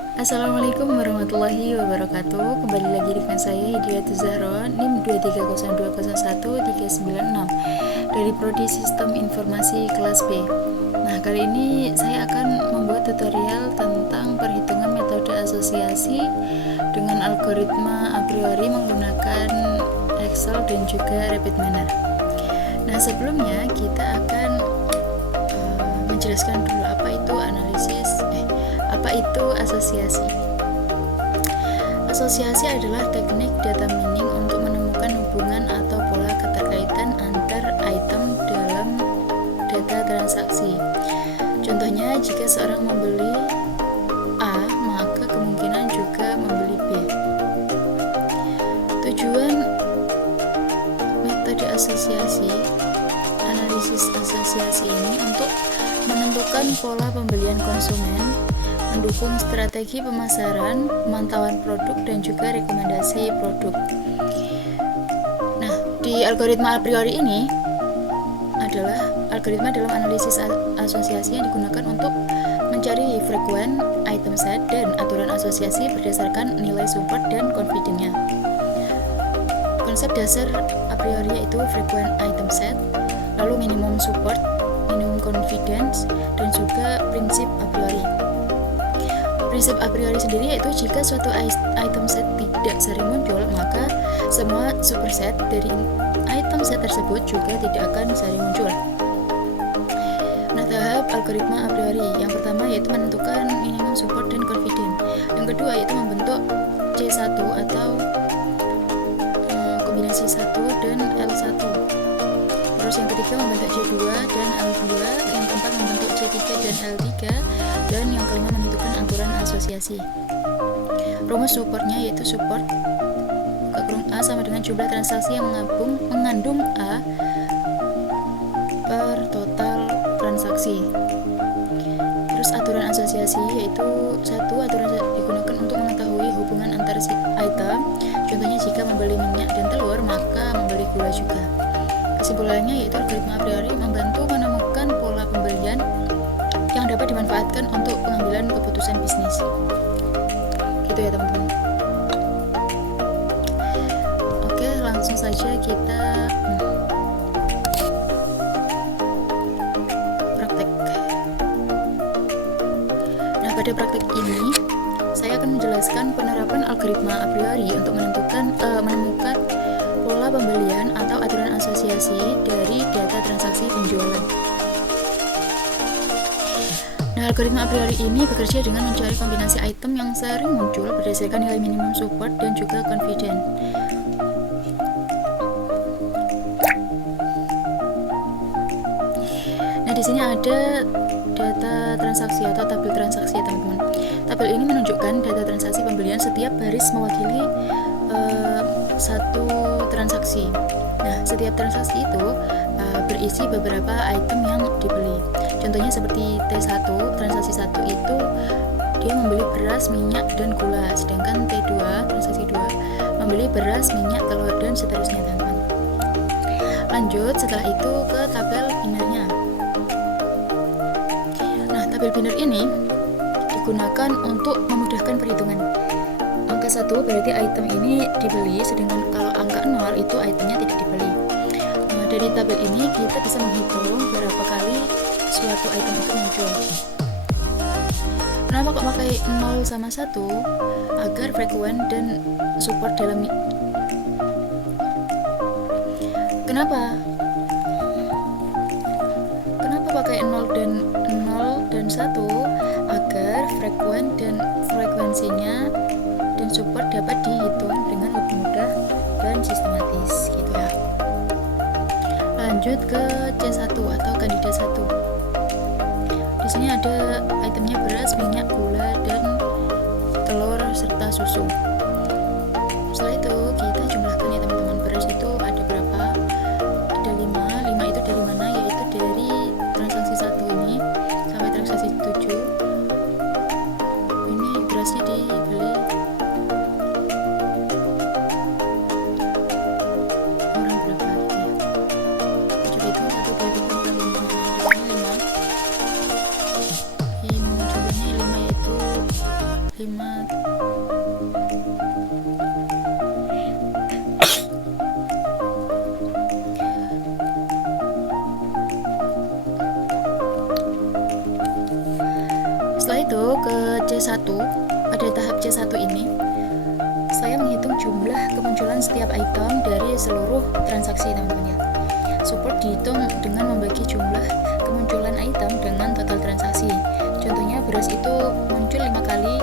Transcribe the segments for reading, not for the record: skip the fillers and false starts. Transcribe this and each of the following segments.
Assalamualaikum warahmatullahi wabarakatuh. Kembali lagi dengan saya Hidiatul Zahra, NIM 230230139 dari Prodi Sistem Informasi kelas B. Nah, kali ini saya akan membuat tutorial tentang perhitungan metode asosiasi dengan algoritma a priori menggunakan Excel dan juga Rapid Manner. Nah, sebelumnya kita akan menjelaskan dulu apa itu asosiasi. Asosiasi adalah teknik data mining untuk menemukan hubungan atau pola keterkaitan antar item dalam data transaksi. Contohnya, jika seorang membeli A, maka kemungkinan juga membeli B. Tujuan metode asosiasi, analisis asosiasi ini untuk menentukan pola pembelian konsumen, mendukung strategi pemasaran, pemantauan produk, dan juga rekomendasi produk. Nah, di algoritma a priori ini adalah algoritma dalam analisis asosiasi yang digunakan untuk mencari frekuensi item set dan aturan asosiasi berdasarkan nilai support dan confidence-nya. Konsep dasar a priori yaitu frekuensi item set, lalu minimum support, minimum confidence, dan juga prinsip a priori. Prinsip a priori sendiri yaitu jika suatu item set tidak sering muncul, maka semua superset dari item set tersebut juga tidak akan sering muncul. Nah, tahap algoritma a priori yang pertama yaitu menentukan minimum support dan confidence. Yang kedua yaitu membentuk C1 atau kombinasi 1 dan L1. Terus yang ketiga membentuk C2 dan L2, yang keempat membentuk C3 dan L3, dan yang kelima menentukan aturan asosiasi. Rumus supportnya yaitu support kurung A sama dengan jumlah transaksi yang mengandung A per total transaksi. Terus aturan asosiasi yaitu satu, aturan digunakan untuk mengetahui hubungan antar item. Contohnya, jika membeli minyak dan telur, maka membeli gula juga. Kesimpulannya yaitu algoritma a priori membantu menemukan pola pembelian yang dapat dimanfaatkan untuk pengambilan keputusan bisnis. Gitu ya teman-teman. Oke, langsung saja kita praktek. Nah, pada praktek ini saya akan menjelaskan penerapan algoritma a priori untuk menemukan pola pembelian atau aturan asosiasi dari data transaksi penjualan. Nah, algoritma a priori ini bekerja dengan mencari kombinasi item yang sering muncul berdasarkan nilai minimum support dan juga confidence. Nah, di sini ada data transaksi atau tabel transaksi ya teman-teman. Tabel ini menunjukkan data transaksi pembelian. Setiap baris mewakili satu transaksi. Nah, setiap transaksi itu berisi beberapa item yang dibeli. Contohnya seperti T1, transaksi 1 itu dia membeli beras, minyak, dan gula. Sedangkan T2, transaksi 2, membeli beras, minyak, telur, dan seterusnya teman-teman. Lanjut, setelah itu ke tabel binernya. Nah, tabel biner ini digunakan untuk memudahkan perhitungan. Angka 1 berarti item ini dibeli, sedangkan kalau angka 0 itu itemnya tidak dibeli. Nah, dari tabel ini kita bisa menghitung berapa kali suatu item itu muncul. Kenapa kok pakai 0 sama 1? Agar frekuensi dan support dalam Kenapa pakai 0 dan 1? Agar frekuensinya dan support dapat dihitung dengan lebih mudah dan sistematis gitu ya. Lanjut ke C1 atau kandidat 1. Di sini ada itemnya beras, minyak, gula, dan telur serta susu. Setelah itu kita jumlahkan ya teman-teman. Beras itu ada berapa? Ada 5 itu dari mana? Yaitu dari transaksi 1 ini sampai transaksi 7. Ini berasnya dibeli orang berapa gitu ya. Coba itu 1, 2, 3, 4, 5. Di sini 5. Jumlahnya 5 yaitu 5. Setelah itu ke C1. Pada tahap C1 ini saya menghitung jumlah kemunculan setiap item dari seluruh transaksi, teman-teman ya. Support dihitung dengan membagi jumlah kemunculan item dengan total transaksi. Contohnya beras itu muncul 5 kali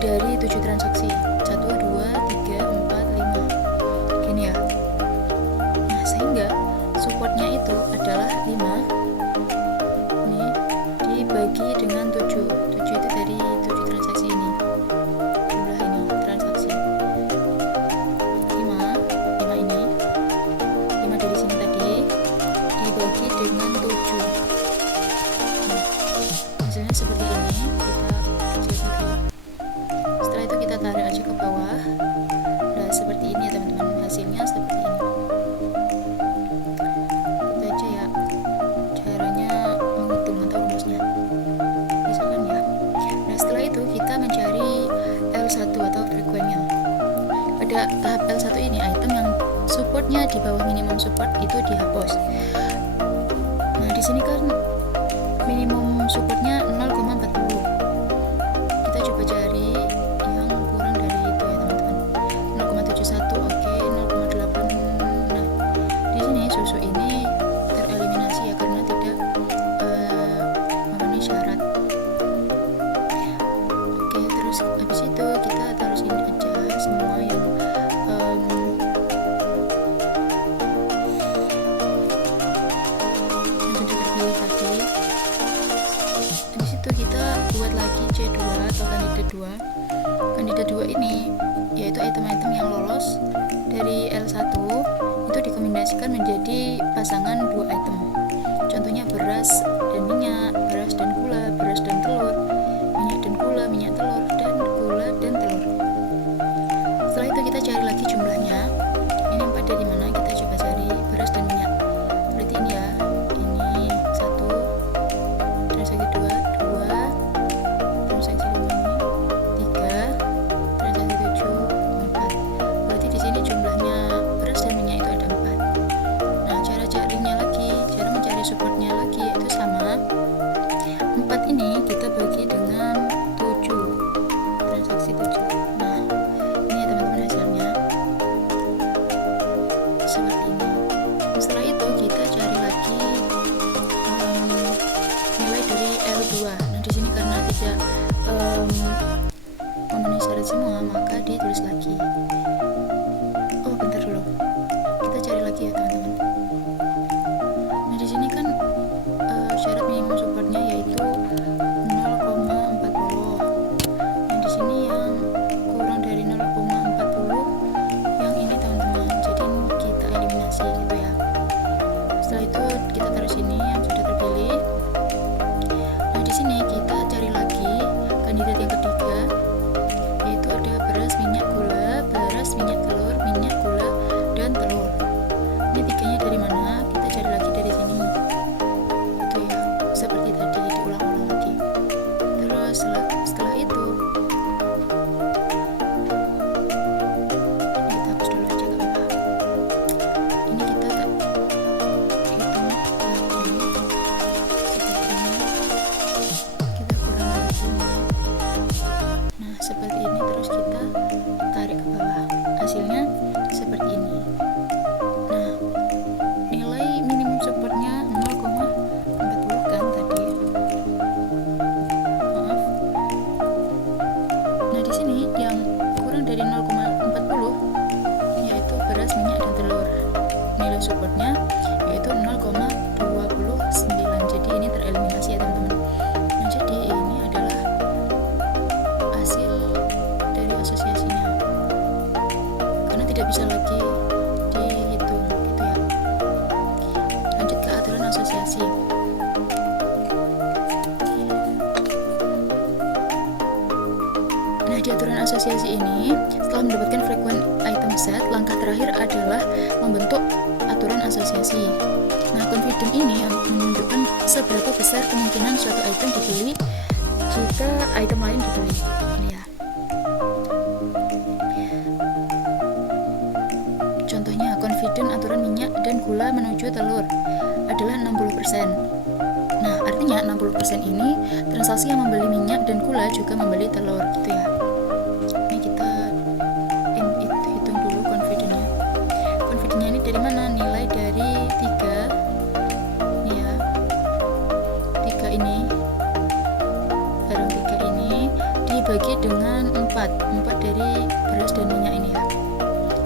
dari 7 transaksi. 1, 2, 3, 4, 5. Gini ya. Nah, sehingga supportnya itu adalah 5. Ini dibagi dengan 7. 7 itu dari 7 transaksi ini. Jumlah ini transaksi. 5 ini. 5 dari sini tadi dibagi dengan 7. Nah, hasilnya seperti ini. Kita kecilkan. Setelah itu kita tarik aja ke bawah. Nah, seperti ini ya teman-teman. Hasilnya seperti ini. Itu aja ya caranya menghitung atau rumusnya. Misalkan ya. Nah, setelah itu kita mencari L1 atau frekuennya. Pada tahap L1 ini item yang supportnya di bawah minimum support itu dihapus. Nah, di sini kan minimum supportnya 0,40. Kita coba cari yang kurang dari itu ya teman-teman. 0,71 oke, 0,8. Nah, di sini susu ini tereliminasi ya karena tidak memenuhi syarat. Oke, terus habis itu kita taruh sini aja semua yang sudah terpilih tadi. Habis itu kita buat lagi C2 atau kandidat 2. Kandidat 2 ini yaitu item-item yang lolos dari L1 itu dikombinasikan menjadi pasangan 2 item. Contohnya beras dan minyak, beras dan gula, beras dan telur, minyak dan gula, minyak telur, dan gula dan telur. Setelah itu kita cari lagi jumlahnya. Ini 4 dari mana? Kita coba cari beras dan minyak. Berarti ini ya. Ini 1, transaksi 2, 2, transaksi 5 ini 3, transaksi 7, 4. Berarti di sini jumlahnya beras dan minyak itu ada 4. Nah, cara carinya lagi, cara mencari supportnya lagi itu sama. 4 ini kita bagi dengan 7, transaksi 7. Nah, ini ya teman-teman hasilnya seperti ini. Setelah itu kita cari lagi nilai dari L2. Nah, di sini karena tidak memenuhi syarat semua, maka ditulis lagi. Oh, bentar dulu. Kita cari lagi ya teman-teman. Nah, di sini kan syarat minimum supportnya yaitu 0,40. Nah, di sini yang kurang dari 0,40 yang ini teman-teman. Jadi ini kita eliminasi gitu ya. Setelah itu kita taruh sini yang sudah terpilih. Nah, di sini kita cari lagi kandidat yang ketiga, yaitu ada beras, minyak, gula, beras, minyak, telur, minyak, gula, dan telur. Ini tiganya dari mana? Kita cari lagi dari sini. Itu ya, seperti tadi diulang-ulang lagi. Terus setelah itu ini kita hapus dulu aja gak apa-apa. Ini kita hitung lagi seperti ini. Kita kurang lagi ini. Nah, seperti ini terus kita tarik ke bawah. Hasilnya seperti ini. Nah, nilai minimum supportnya 0,40 kan tadi. Maaf. Nah, di sini yang kurang dari 0,40 yaitu beras, minyak, dan telur. Nilai supportnya yaitu 0,29. Jadi ini tereliminasi ya teman-teman. Nah, jadi ini adalah hasil dari asosiasinya. Karena tidak bisa lagi dihitung gitu ya. Lanjut ke aturan asosiasi. Nah, di aturan asosiasi ini, setelah mendapatkan frekuensi item set, langkah terakhir adalah membentuk aturan asosiasi. Nah, confident ini menunjukkan seberapa besar kemungkinan suatu item dibeli jika item lain dibeli. Ini ya. gula menuju telur adalah 60%. Nah, artinya 60% ini transaksi yang membeli minyak dan gula juga membeli telur, gitu ya. Ini kita hitung dulu confident-nya. Confident-nya ini dari mana? Nilai dari 3 ini ya. 3 ini. Barang 3 ini dibagi dengan 4 dari beras dan minyak ini ya.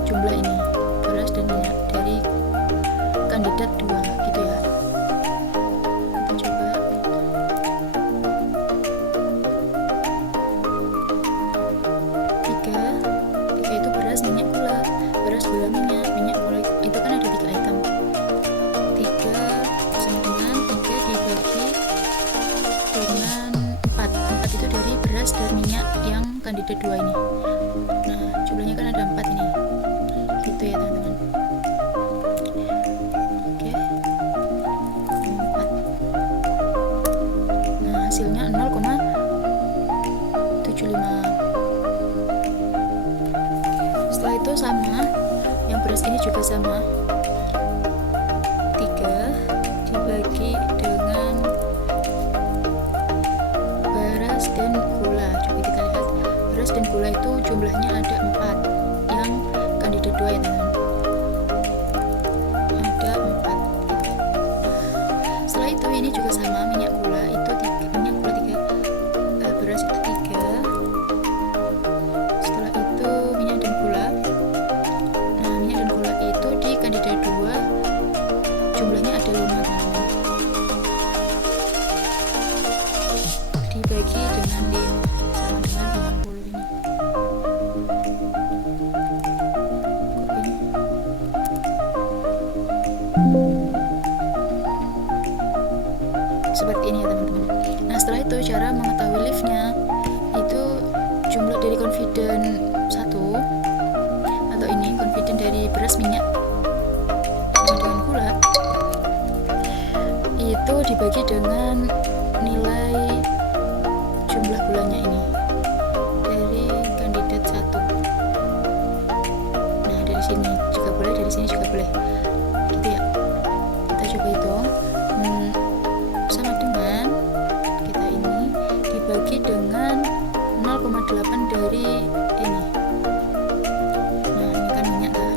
Jumlah ini beras dan minyak dari kandidat 2, gitu ya. Kita coba. Tiga itu beras, minyak, gula. Beras, gula, minyak, gula, itu kan ada 3 item. 3 sama dengan 3 dibagi dengan 4 itu dari beras dan minyak yang kandidat 2 ini. Nah, jumlahnya kan ada 4 ini, gitu ya teman-teman. Oke, 4. Nah, hasilnya 0,75. Setelah itu sama, yang beras ini juga sama, 3 dibagi dengan beras dan gula. Coba kita lihat, beras dan gula itu jumlahnya ada 4 yang kandidat 2 ya teman-teman. Ada 4 gitu. Setelah itu ini juga sama, minyak gula itu 3, beras itu 3. Setelah itu minyak dan gula. Nah, minyak dan gula itu di kandidat 2 jumlahnya ada 5 teman-teman. Dibagi dengan 5 sama dengan 50 ini. Seperti ini ya teman-teman. Nah, setelah itu cara mengetahui liftnya itu jumlah dari confident 1 atau ini confident dari beras, minyak sama dengan gula itu dibagi dengan nilai jumlah gulanya ini dari kandidat 1. Nah, dari sini juga boleh, dari sini juga boleh, gitu ya. Kita coba hitung. Sama dengan kita ini dibagi dengan 0,8 dari ini. Nah, ini kan minyak dah.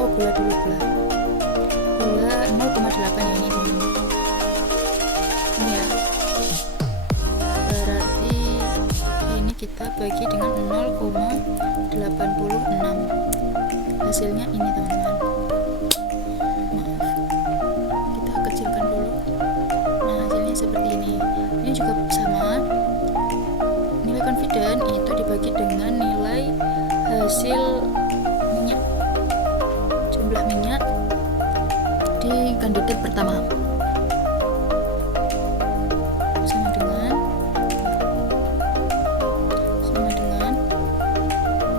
Oh, gula dulu, gula 0,8 ya ini teman-teman. Ini ya, berarti ini kita bagi dengan 0,86. Hasilnya ini teman-teman. Maaf, kita kecilkan dulu. Nah, hasilnya seperti ini. Ini juga sama, nilai confident itu dibagi dengan nilai hasil minyak, jumlah minyak di kandidat pertama, sama dengan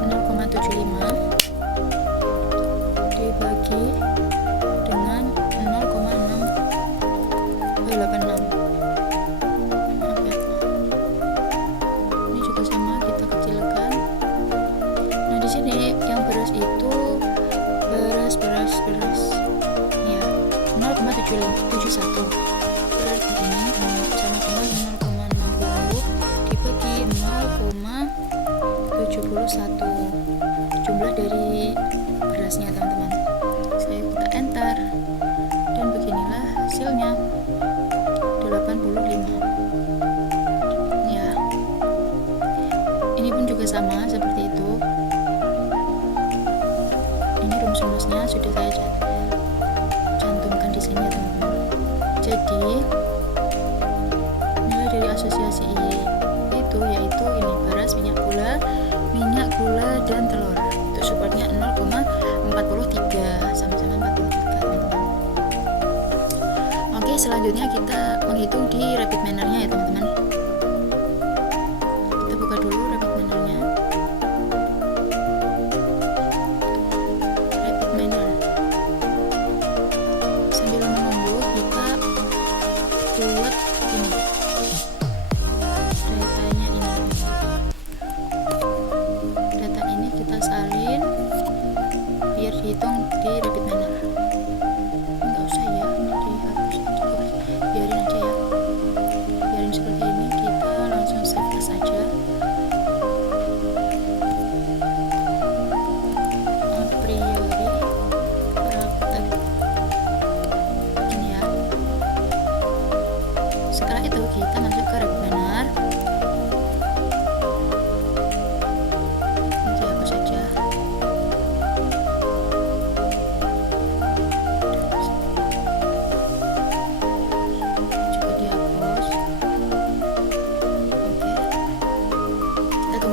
0,75 dibagi dengan 0,86. Maaf ya. Ini juga sama, kita kecilkan. Nah, di sini yang beras itu beras ya 0,71. Berarti ini sama dengan 0,60 dibagi 0,71 jumlah dari berasnya teman-teman. Kita enter dan beginilah hasilnya 85 ya. Ini pun juga sama seperti itu. Ini rumus-rumusnya sudah saya cantumkan di sini ya teman-teman. Jadi nilai dari asosiasi itu yaitu ini beras, minyak, gula dan telur. Itu supportnya 0,43, sama-sama 43 teman-teman. Oke, selanjutnya kita menghitung di rapid manner-nya ya teman-teman. Kita buka dulu rapid manner-nya. Rapid manner. Sambil menunggu kita buat ini datanya ini. Data ini kita salin biar dihitung di rapid manner.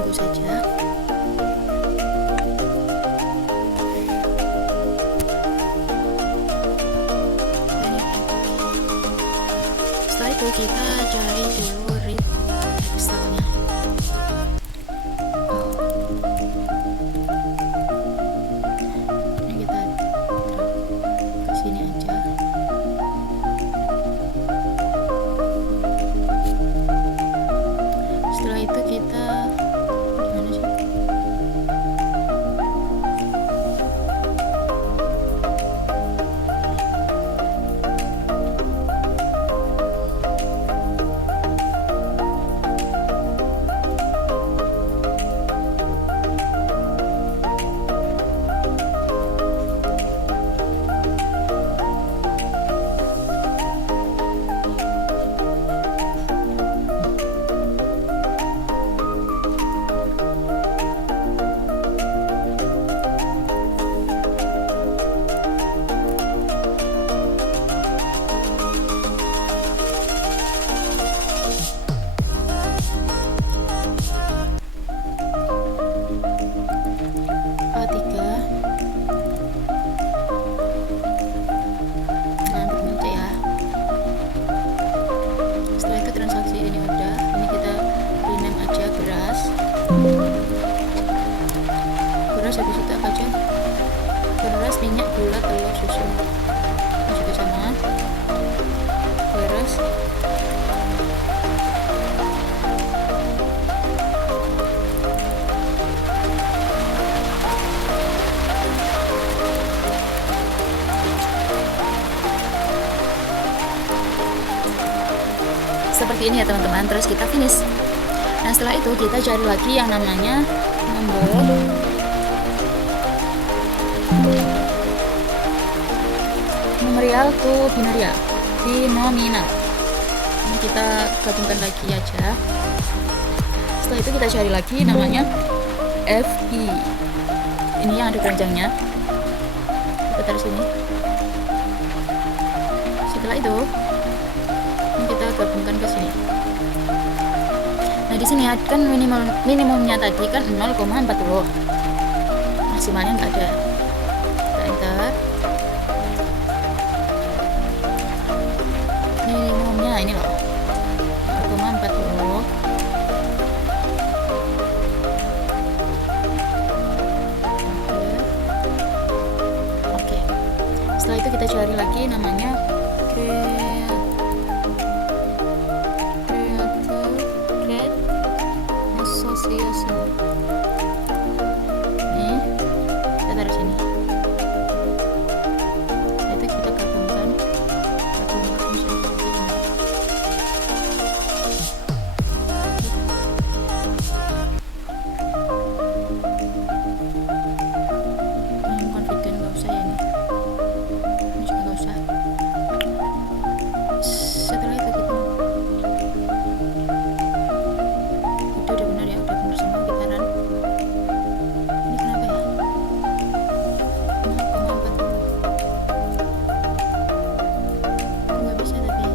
tunggu saja. Setelah itu kita cari dulu read Excelnya. Ini kita ke sini aja. Setelah itu kita gimana sih? Beras habis itu apa aja? Beras, minyak, gula, telur, susu. Masuk sama. Beras. Seperti ini ya teman-teman, terus kita finish. Nah setelah itu kita cari lagi yang namanya numerial to binominal. Ini kita gabungkan lagi aja. Setelah itu kita cari lagi namanya FI. Ini yang ada keranjangnya. Kita taruh sini. Setelah itu ini kita gabungkan ke sini. Nah di sini kan minimumnya tadi kan 0,40, maksimalnya nggak ada. Kita enter. Minimumnya ini loh, 0,40. Oke. Setelah itu kita cari lagi namanya association. Nih, kita taruh sini. Itu kita gabungkan seperti ini. Confident nggak usah ya nih. Ini juga nggak usah. Setelah itu kita udah benar ya, udah benar semua, kita run. Ini kenapa ya? 0,40. Nggak bisa tapi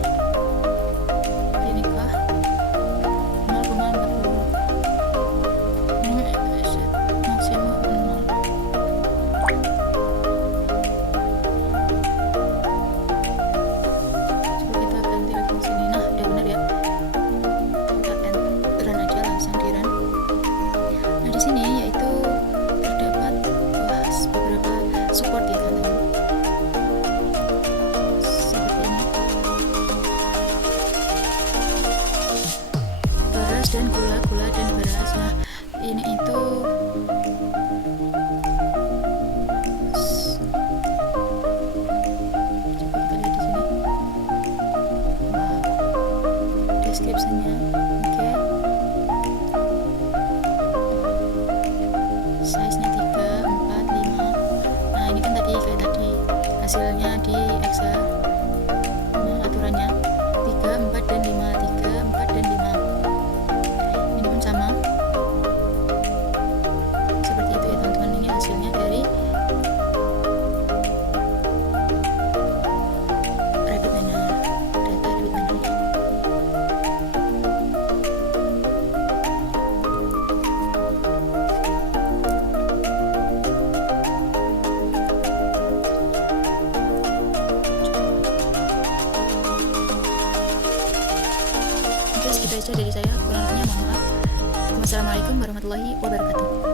ini kah 0,40. Ini maksimum 0. Coba kita ganti lagi sini. Nah udah benar ya, kita run aja, langsung di run. Nah di sini yaitu terdapat beberapa support ya teman-teman, seperti ini. Beras dan gula dan beras. Nah ini itu coba kita lihat di sini. Wow, deskripsinya. Oke. Size-nya 3, 4, 5. Nah ini kan tadi kayak tadi hasilnya di Excel. Nah aturannya 3, 4, dan 5. 3, 4, dan 5. Ini pun sama. Seperti itu ya teman-teman. Ini hasilnya dari Rabbit Miner. Data Rabbit Miner. Wassalamualaikum warahmatullahi wabarakatuh.